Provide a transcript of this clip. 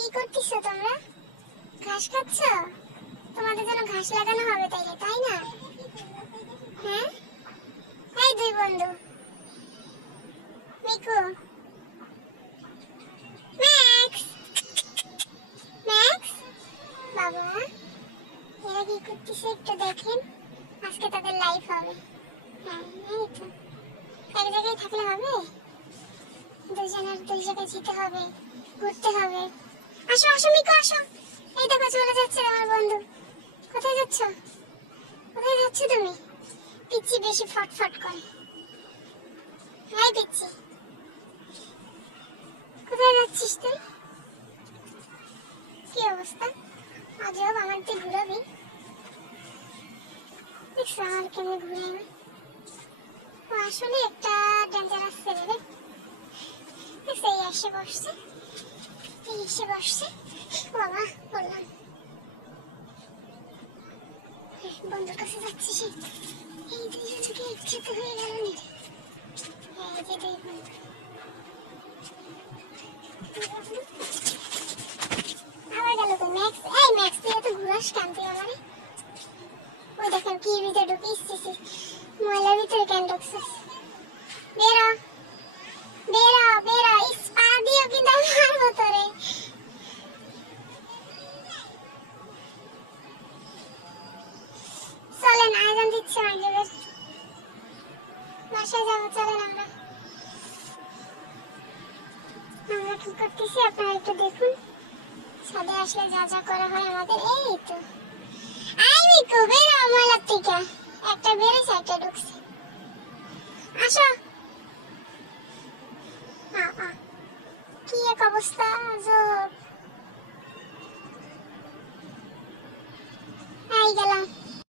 কি করতেছো তোমরা? ঘাস খাচ্ছ? তোমাদের জন্য ঘাস লাগানো হবে তাইলে, তাই না? হ্যাঁ, এই দুই বন্ধু মিকু, ম্যাক্স, ম্যাক্স বাবা, এরা কি করতেছে একটু দেখেন। আজকে তাদের লাইভ হবে। হ্যাঁ, এই তো এক জায়গায় থাকলে হবে? দুজনের দুই জায়গায় যেতে হবে, ঘুরতে হবে। আসো আসো মিকু আসো। এই দেখো চলে যাচ্ছে আমার বন্ধু। কোথায় যাচ্ছ? কোথায় যাচ্ছ তুমি? পিচ্ছি বেশি ফটফট করে। হাই পিচ্ছি, কোথায় যাচ্ছিস তুই? কি অবস্থা? আজব, আমার তুই ঘুরাবি? দেখছো আমার কেমনে ঘুরে আমি? ও আসলে একটা ডেঞ্জারাস ছেলে রে। দেখছো এই এসে বসছে, এই এসে বসছে। বাবা বললাম বন্ধুর কাছে যাচ্ছি সে। এই দুইজন থেকে একসাথে হয়ে গেল নি। এই যে দুই বন্ধু, আবার গেল তো ম্যাক্স। এই ম্যাক্স তুই এত ঘুরাস কেন তুই আমারে? ওই দেখেন কি ভিতরে ঢুকিয়েছিস, ময়লার ভিতরে কেন ঢুকছিস? বেরো বেরো বেরো, পা দিও কিন্তু আমি মারবো তোরে। চলেন আয়োজন দিচ্ছে মাগরিবের, বাসায় যাবো। চলেন আমরা আমরা কি করতেছি আপনারা একটু দেখুন। ছাদে আসলে যা যা করা হয় আমাদের। এই তো আই মিকু, বেরো ময়লার থেকে। একটা বেরোছে একটা ঢুকছে। আসো। কি এক অবস্থা, আজব।